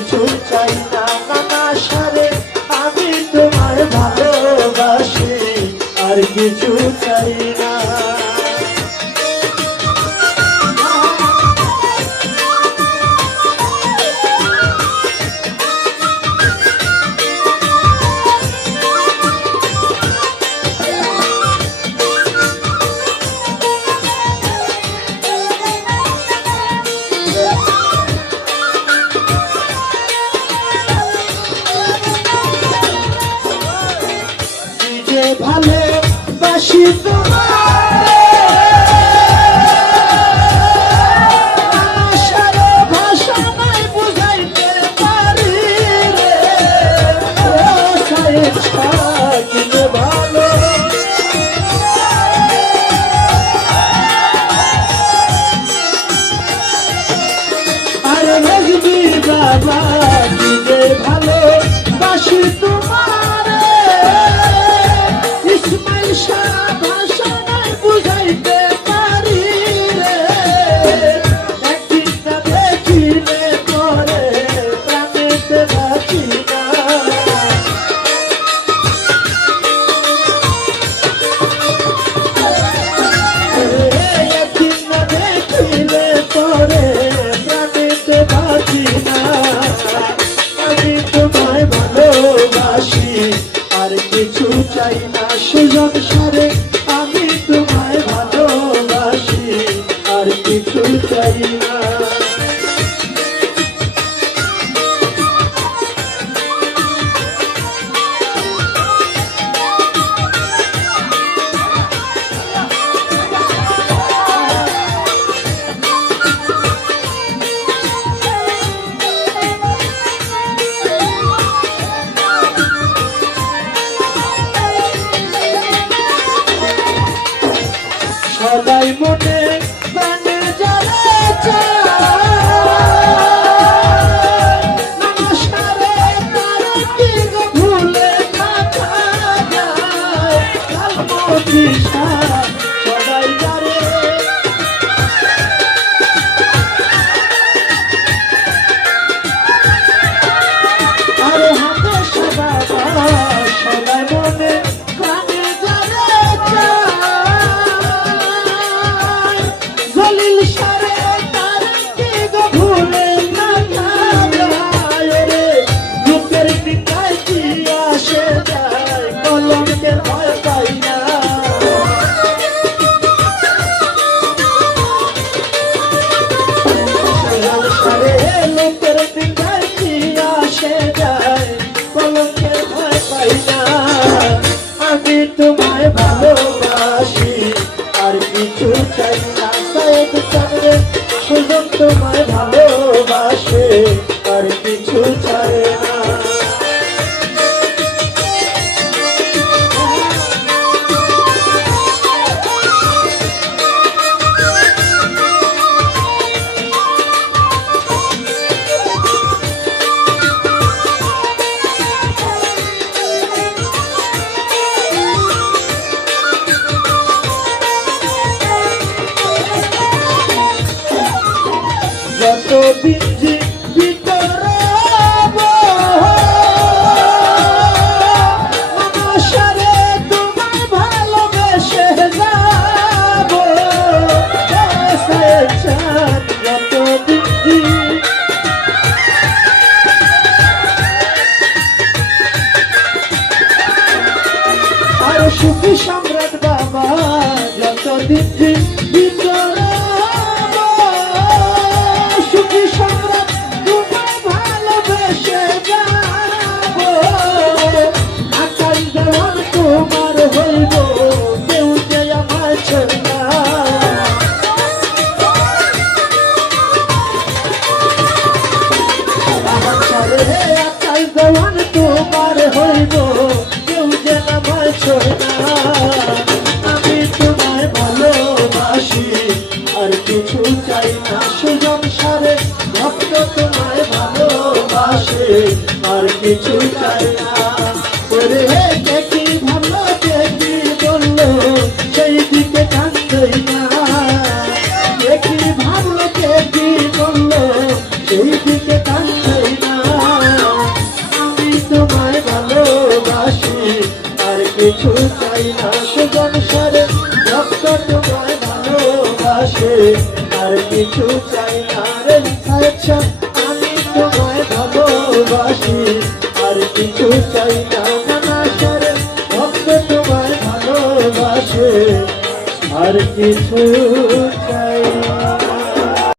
কিছু চাই না নানা সারে আমি তোমায় ভালোবাসি আর কিছু চাই না ভালোবাসি বাবা দিলে ভালোবাসি তোমার ইসমাইল শাহ ভাষা নাই বুঝাইতে পারি রে একদিন না দেখিলে পরে প্রাণেতে বাঁচি না একদিন না দেখিলে পরে প্রাণেতে বাঁচি না আমি তোমায় ভালোবাসি আর কিছু চাই না সুজন সারে আমি তোমায় ভালোবাসি আর কিছু চাই না সবাই মনে প্রাণে যারা নমস্কারে তারা কি গো ভুলে থাকা যায় সবাই যারে আরে হাতে সবাই মনে প্রাণে যারা জলিল সারে তার কি গো ভুলে না যায় রে লোকের পিতায় কি আসে যায় কলঙ্কের ভয় পাই না সারে লোকের পিতায় কি আসে যায় কলঙ্কের ভয় পাই না আমি তোমায় ভালোবাসি আর কিছু চাই না সুযোগ তোমায় ভালোবাসে আর কিছু চায় না যতদিন ভিতরে মনসারে তোমায় ভালোবেসে যাব যতদিন আর সুখী সম্রাট বাবা যতদিন ভিতরে সম্রাট তোমায় ভালোবেসে যাব আকাশ দেওয়ার তোমার হইব কেউ যে আমার ছেড়া আকাশ দেওয়ার তোমার হইব কেউ যে আমার ছেড়া আমি তোমায় ভালোবাসি আর কিছু চাই না সুজন সারে ভক্ত তোমায় ভালোবাসে আর কিছু চাই না কে কি ভালো কে কি বললো সেই দিকে কান্দই না কে কি ভাবলো কে কি বললো সেই দিকে কান্দই না আর কিছু চাই না রে আচ্ছা আমি তোমায় ভালোবাসি আর কিছু চাই না নানাসারে ভক্ত তোমায় ভালোবাসে আর কিছু